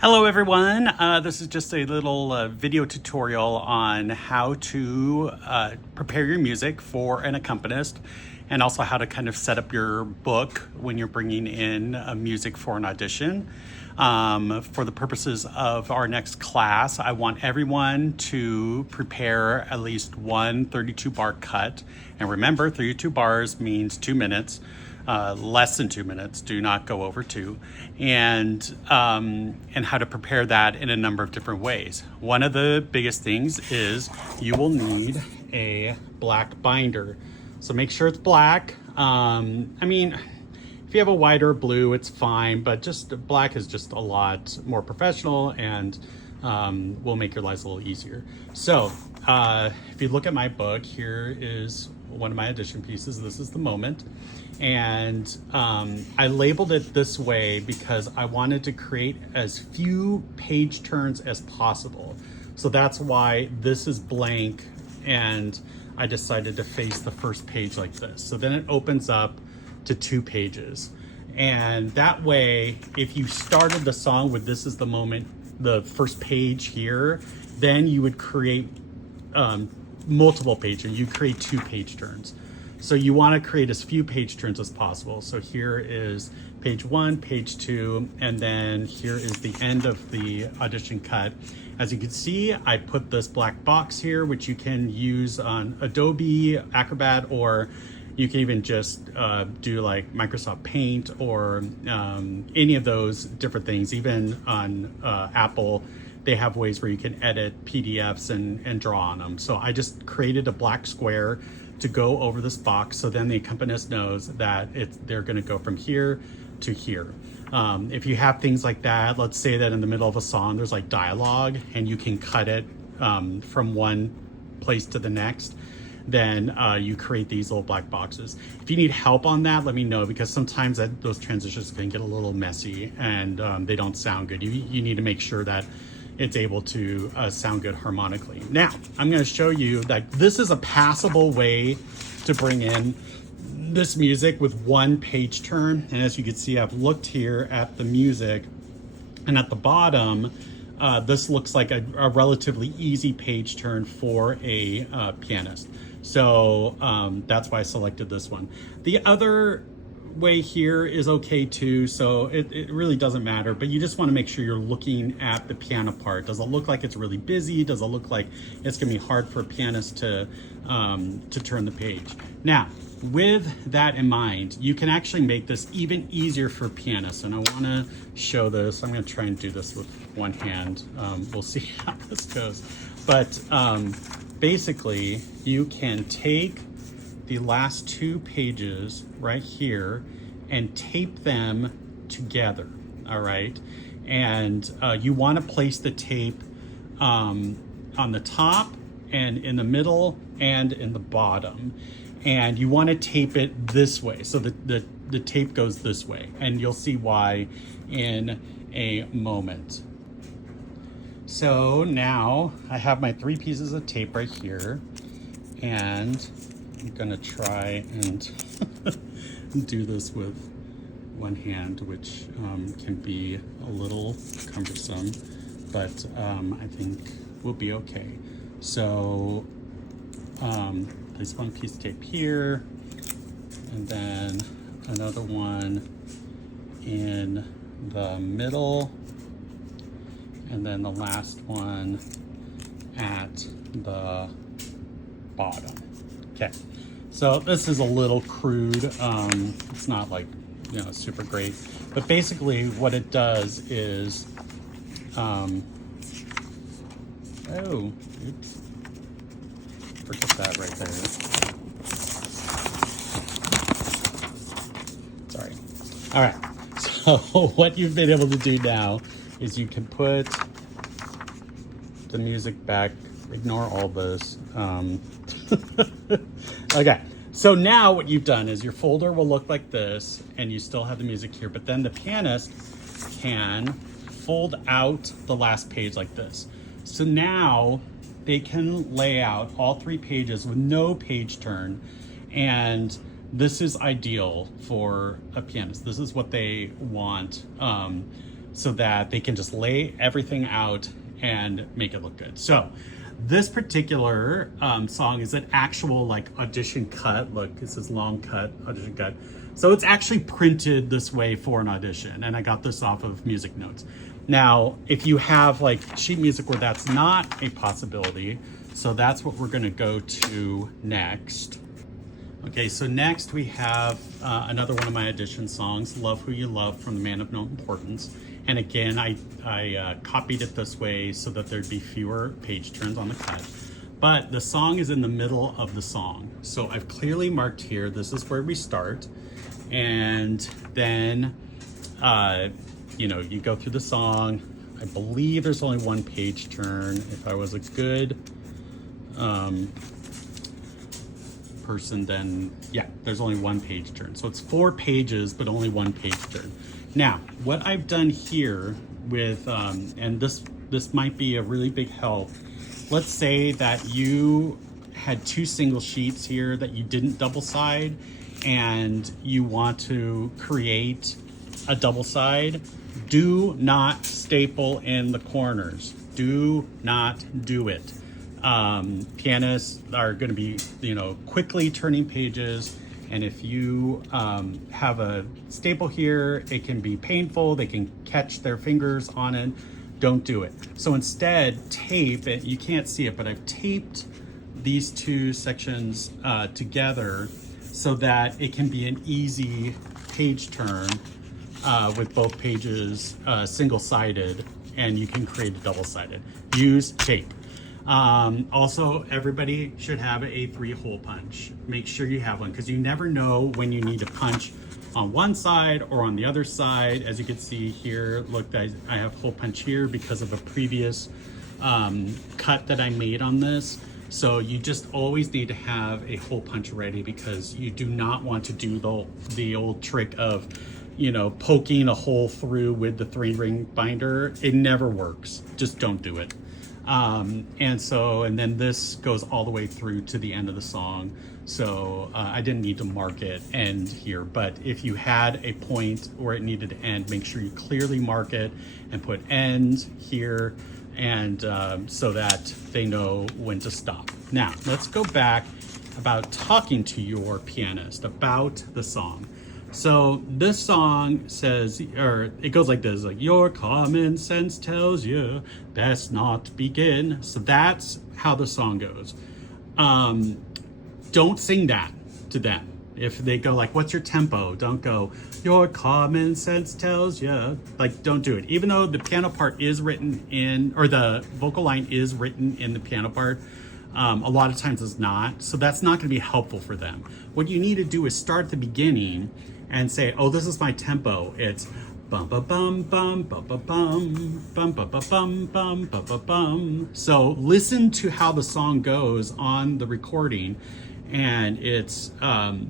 Hello everyone, this is just a little video tutorial on how to prepare your music for an accompanist and also how to kind of set up your book when you're bringing in music for an audition. For the purposes of our next class, I want everyone to prepare at least one 32 bar cut. And remember, 32 bars means 2 minutes. Less than 2 minutes, do not go over 2, and how to prepare that in a number of different ways. One of the biggest things is you will need a black binder. So make sure it's black. I mean, if you have a white or blue, it's fine, but just black is just a lot more professional and will make your lives a little easier. So if you look at my book, here is one of my audition pieces. This is the moment. And I labeled it this way because I wanted to create as few page turns as possible. So that's why this is blank, and I decided to face the first page like this. So then it opens up to 2 pages. And that way, if you started the song with "This is the moment," the first page here, then you would create multiple pages. You create 2 page turns. So you want to create as few page turns as possible. So here is page 1, page 2, and then here is the end of the audition cut. As you can see, I put this black box here, which you can use on Adobe Acrobat, or you can even just do like Microsoft Paint or any of those different things. Even on Apple, they have ways where you can edit PDFs and draw on them. So I just created a black square to go over this box, so then the accompanist knows that they're going to go from here to here. If you have things like that, let's say that in the middle of a song there's like dialogue and you can cut it from one place to the next, then you create these little black boxes. If you need help on that, let me know, because sometimes those transitions can get a little messy and they don't sound good. You need to make sure that it's able to sound good harmonically. Now, I'm gonna show you that this is a passable way to bring in this music with 1 page turn. And as you can see, I've looked here at the music, and at the bottom, this looks like a relatively easy page turn for a pianist. So that's why I selected this one. The other way here is okay too, so it really doesn't matter, but you just want to make sure you're looking at the piano part. Does it look like it's really busy? Does it look like it's gonna be hard for a pianist to turn the page? Now, with that in mind, you can actually make this even easier for pianists, and I want to show this. I'm going to try and do this with one hand. We'll see how this goes, but basically you can take the last 2 pages right here and tape them together, all right? And you want to place the tape on the top and in the middle and in the bottom. And you want to tape it this way, so the tape goes this way, and you'll see why in a moment. So now I have my 3 pieces of tape right here, and I'm gonna try and do this with one hand, which can be a little cumbersome, but I think we'll be okay. So place 1 piece of tape here, and then another one in the middle, and then the last one at the bottom. Okay, so this is a little crude. It's not like, super great, but basically what it does is, oh, oops, forget that right there. Sorry. All right, so what you've been able to do now is you can put the music back, ignore all this. Okay, so now what you've done is your folder will look like this, and you still have the music here, but then the pianist can fold out the last page like this. So now they can lay out all 3 pages with no page turn, and this is ideal for a pianist. This is what they want. so that they can just lay everything out and make it look good. So this particular song is an actual like audition cut. Look, it says long cut, audition cut. So it's actually printed this way for an audition, and I got this off of Music Notes. Now, if you have like sheet music where that's not a possibility, so that's what we're gonna go to next. Okay, so next we have another one of my audition songs, Love Who You Love from The Man of No Importance. And again, I copied it this way so that there'd be fewer page turns on the cut. But the song is in the middle of the song. So I've clearly marked here, this is where we start. And then, you go through the song. I believe there's only one page turn. If I was a good person, then yeah, there's only one page turn. So it's 4 pages, but only one page turn. Now, what I've done here with, and this might be a really big help. Let's say that you had 2 single sheets here that you didn't double side, and you want to create a double side. Do not staple in the corners. Do not do it. Pianists are going to be, quickly turning pages. And if you have a staple here, it can be painful. They can catch their fingers on it. Don't do it. So instead, tape it. You can't see it, but I've taped these 2 sections together so that it can be an easy page turn with both pages single-sided, and you can create a double-sided. Use tape. Also, everybody should have a 3-hole punch. Make sure you have one, because you never know when you need to punch on one side or on the other side. As you can see here, look, I have hole punch here because of a previous cut that I made on this. So you just always need to have a hole punch ready, because you do not want to do the old trick of, poking a hole through with the 3-ring binder. It never works. Just don't do it. And then this goes all the way through to the end of the song. So I didn't need to mark it end here, but if you had a point where it needed to end, make sure you clearly mark it and put end here, and so that they know when to stop. Now, let's go back about talking to your pianist about the song. So this song says, or it goes like this, like, your common sense tells you best not begin. So that's how the song goes. Don't sing that to them. If they go like, what's your tempo? Don't go, your common sense tells you. Like, don't do it. Even though the piano part is written in, or the vocal line is written in the piano part, a lot of times it's not. So that's not going to be helpful for them. What you need to do is start at the beginning and say, oh, this is my tempo. It's bum ba bum bum bum ba bum bum ba ba bum bum ba ba bum. So listen to how the song goes on the recording, and it's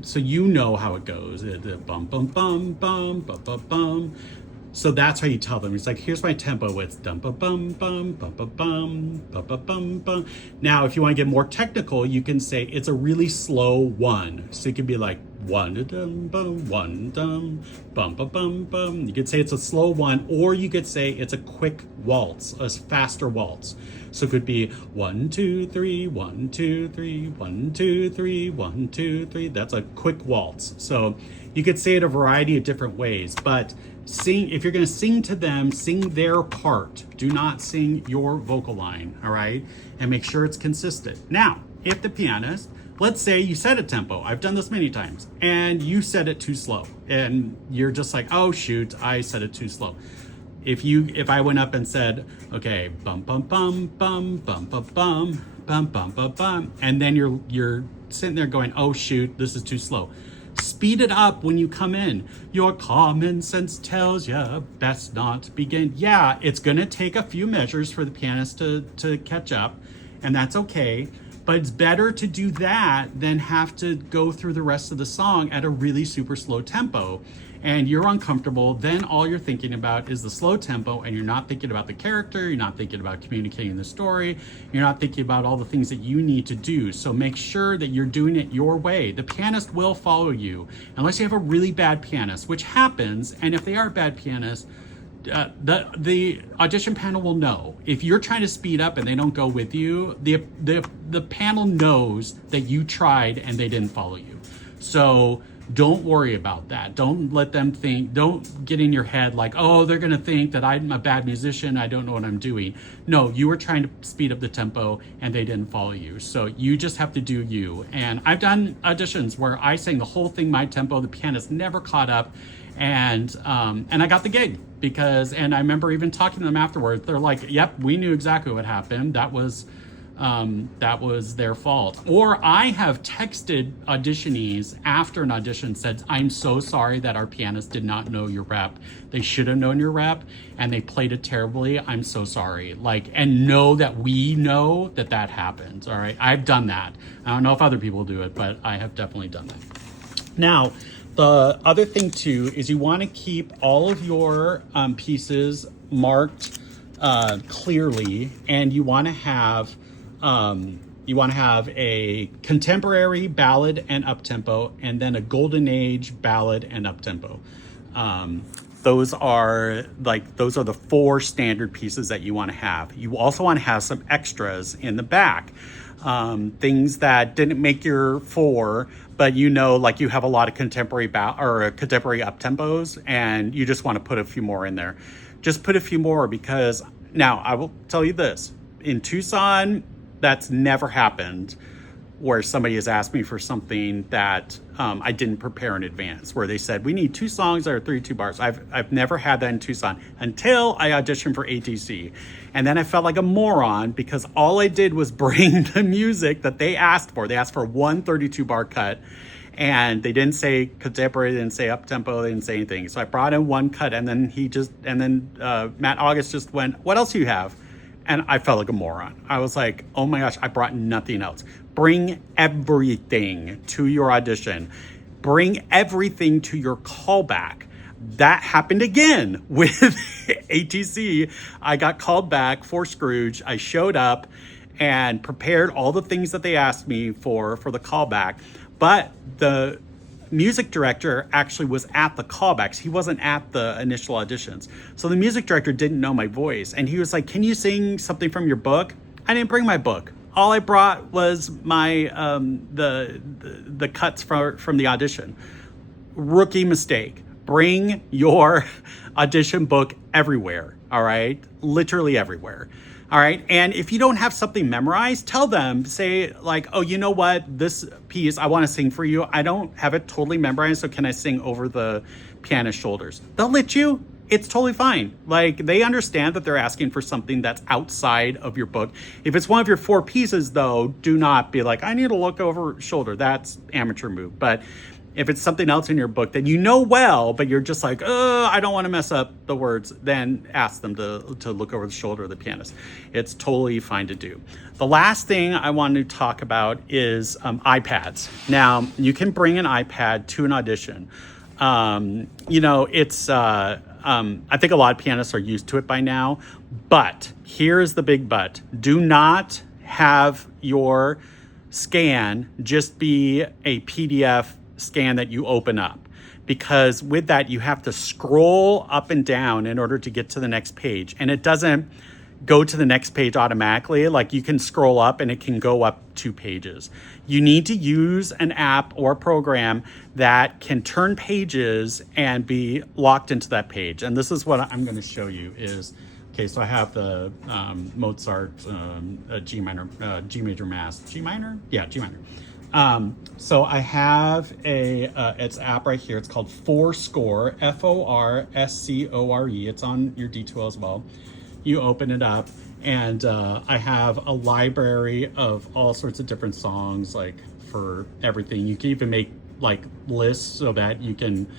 so you know how it goes. Bum bum bum bum ba ba bum. So that's how you tell them. It's like, here's my tempo. It's dum ba bum bum bum ba bum ba ba bum bum. Now, if you want to get more technical, you can say it's a really slow 1. So it could be like 1 dum bum 1 dum bum ba bum bum. You could say it's a slow 1, or you could say it's a quick waltz, a faster waltz. So it could be 1 2 3 1 2 3 1 2 3 1 2 3. That's a quick waltz. So you could say it a variety of different ways, but sing, if you're going to sing to them, sing their part. Do not sing your vocal line, all right? And make sure it's consistent. Now, if the pianist, let's say you set a tempo, I've done this many times, and you set it too slow, and you're just like, oh shoot, I set it too slow. If I went up and said, okay, bum bum bum bum bum bum bum bum bum bum bum, and then you're sitting there going, oh shoot, this is too slow. Speed it up when you come in. Your common sense tells you best not begin. Yeah, it's gonna take a few measures for the pianist to catch up, and that's okay. But it's better to do that than have to go through the rest of the song at a really super slow tempo. And you're uncomfortable, then all you're thinking about is the slow tempo, and you're not thinking about the character, you're not thinking about communicating the story, you're not thinking about all the things that you need to do. So make sure that you're doing it your way. The pianist will follow you, unless you have a really bad pianist, which happens, and if they are a bad pianist, the audition panel will know if you're trying to speed up and they don't go with you. The panel knows that you tried and they didn't follow you. So don't worry about that. Don't let them think, don't get in your head like, oh, they're going to think that I'm a bad musician. I don't know what I'm doing. No, you were trying to speed up the tempo and they didn't follow you. So you just have to do you. And I've done auditions where I sang the whole thing my tempo. The pianist never caught up. And I got the gig and I remember even talking to them afterwards. They're like, yep, we knew exactly what happened. That was their fault. Or I have texted auditionees after an audition, said, I'm so sorry that our pianist did not know your rep. They should have known your rep and they played it terribly. I'm so sorry. And know that we know that happens. All right. I've done that. I don't know if other people do it, but I have definitely done that. Now, the other thing too is you want to keep all of your pieces marked clearly, and you want to have a contemporary ballad and uptempo, and then a golden age ballad and uptempo. Those are the 4 standard pieces that you want to have. You also want to have some extras in the back. Things that didn't make your 4, but you have a lot of contemporary contemporary uptempos, and you just want to put a few more in there. Just put a few more, because now I will tell you this: in Tucson, that's never happened where somebody has asked me for something that I didn't prepare in advance, where they said, we need 2 songs that are 32 bars. I've never had that in Tucson until I auditioned for ATC. And then I felt like a moron because all I did was bring the music that they asked for. They asked for one 32-bar cut, and they didn't say contemporary, they didn't say up-tempo, they didn't say anything. So I brought in one cut, and then Matt August just went, what else do you have? And I felt like a moron. I was like, oh my gosh, I brought nothing else. Bring everything to your audition. Bring everything to your callback. That happened again with ATC. I got called back for Scrooge. I showed up and prepared all the things that they asked me for the callback. But the music director actually was at the callbacks. He wasn't at the initial auditions. So the music director didn't know my voice. And he was like, can you sing something from your book? I didn't bring my book. All I brought was my the cuts from the audition. Rookie mistake. Bring your audition book everywhere, all right? Literally everywhere, all right? And if you don't have something memorized, tell them, say like, oh, you know what? This piece I want to sing for you. I don't have it totally memorized, so can I sing over the pianist's shoulders? They'll let you. It's totally fine. Like, they understand that they're asking for something that's outside of your book. If it's one of your 4 pieces, though, do not be like, I need to look over shoulder. That's amateur move. But if it's something else in your book that you know well, but you're just like, I don't want to mess up the words, then ask them to look over the shoulder of the pianist. It's totally fine to do. The last thing I want to talk about is iPads. Now, you can bring an iPad to an audition. It's I think a lot of pianists are used to it by now, but here's the big but. Do not have your scan just be a PDF scan that you open up, because with that you have to scroll up and down in order to get to the next page, and it doesn't go to the next page automatically. Like, you can scroll up and it can go up 2 pages. You need to use an app or program that can turn pages and be locked into that page. And this is what I'm going to show you is, okay, so I have the Mozart G major mass. G minor? Yeah, G minor. So I have it's app right here. It's called Forscore, Forscore. It's on your D2L as well. You open it up, and I have a library of all sorts of different songs, like for everything. You can even make like lists so that you can,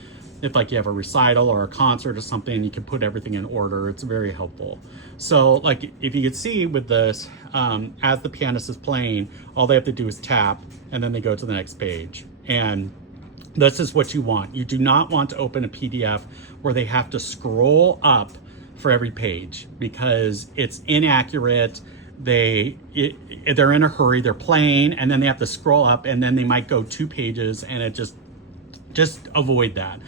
if like you have a recital or a concert or something, you can put everything in order. It's very helpful. So like, if you could see with this, as the pianist is playing, all they have to do is tap, and then they go to the next page. And this is what you want. You do not want to open a PDF where they have to scroll up for every page, because it's inaccurate. They're in a hurry, they're playing, and then they have to scroll up, and then they might go 2 pages, and it just avoid that.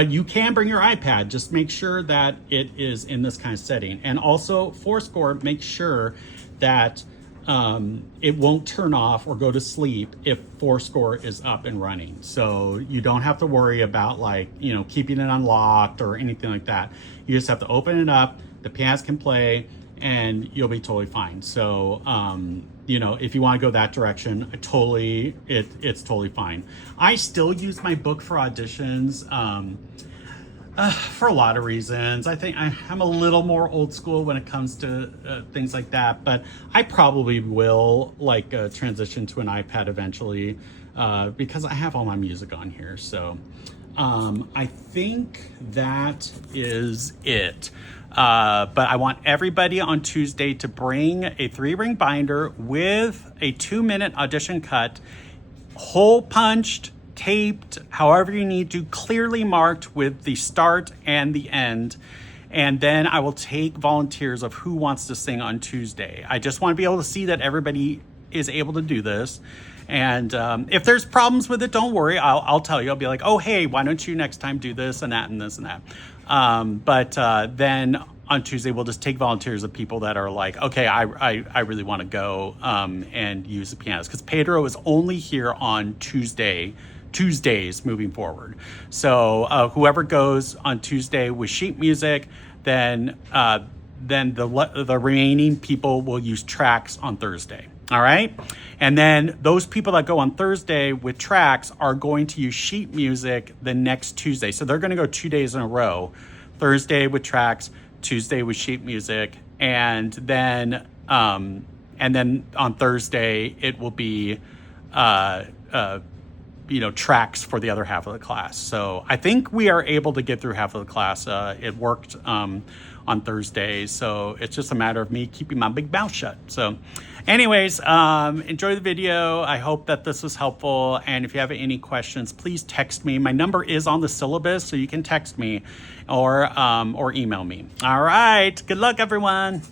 But you can bring your iPad. Just make sure that it is in this kind of setting. And also, Fourscore, make sure that it won't turn off or go to sleep if Fourscore is up and running. So you don't have to worry about, like, you know, keeping it unlocked or anything like that. You just have to open it up, the pianist can play, and you'll be totally fine. So, you know, if you want to go that direction, it's totally fine. I still use my book for auditions. For a lot of reasons. I think I'm a little more old school when it comes to things like that, but I probably will transition to an iPad eventually because I have all my music on here. So I think that is it. But I want everybody on Tuesday to bring a 3-ring binder with a 2-minute audition cut, hole punched, taped, however you need to, clearly marked with the start and the end. And then I will take volunteers of who wants to sing on Tuesday. I just want to be able to see that everybody is able to do this. And if there's problems with it, don't worry. I'll tell you. I'll be like, oh, hey, why don't you next time do this and that and this and that. But then on Tuesday, we'll just take volunteers of people that are like, okay, I really want to go and use the pianist. Because Pedro is only here on Tuesdays moving forward. So whoever goes on Tuesday with sheet music, then the remaining people will use tracks on Thursday. All right. And then those people that go on Thursday with tracks are going to use sheet music the next Tuesday. So they're going to go 2 days in a row, Thursday with tracks, Tuesday with sheet music. And then on Thursday, it will be, tracks for the other half of the class. So I think we are able to get through half of the class. It worked on Thursday. So it's just a matter of me keeping my big mouth shut. So anyways, enjoy the video. I hope that this was helpful. And if you have any questions, please text me. My number is on the syllabus, so you can text me or email me. All right. Good luck, everyone.